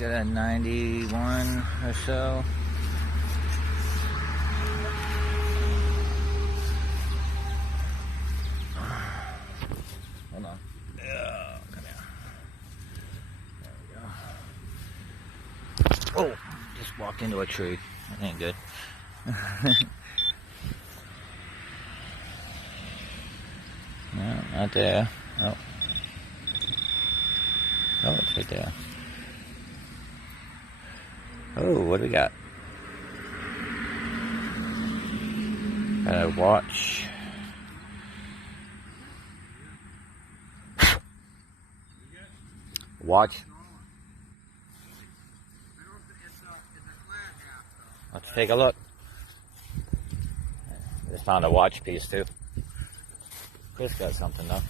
got a 91 or so. Hold on. Yeah, come here. There we go. Oh, just walked into a tree. That ain't good. No, not there. Oh. Oh, it's right there. Oh, what do we got? Got a watch. Watch. Let's take a look. Just found a watch piece too. Chris got something though.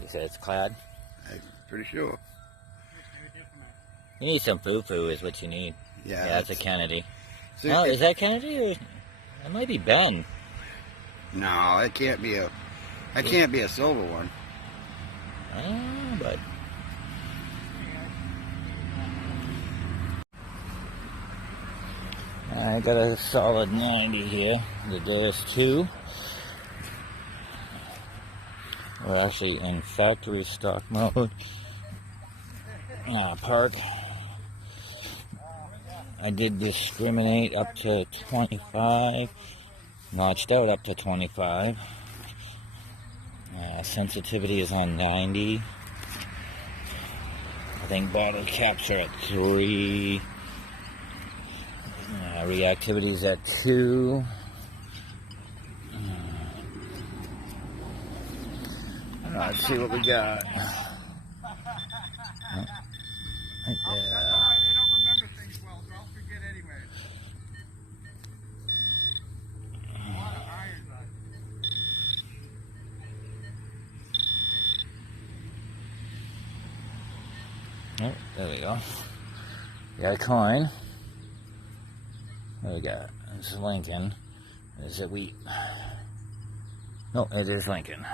He said it's clad. I'm pretty sure. You need some foo-foo is what you need. Yeah, that's a Kennedy. See, Oh, is that Kennedy or that might be Ben? No, it can't be a. That can't be a silver one. Oh, but I got a solid 90 here. There's two. We're actually in factory stock mode. Park. I did discriminate up to 25. Notched out up to 25. Sensitivity is on 90. I think bottle caps are at 3. Reactivity is at 2. Let's see what we got. They don't remember things well, so I'll forget anyway. A lot of irons on. Oh, there we go. Got a coin. What do we got? It's Lincoln. Is it wheat? No, it is Lincoln.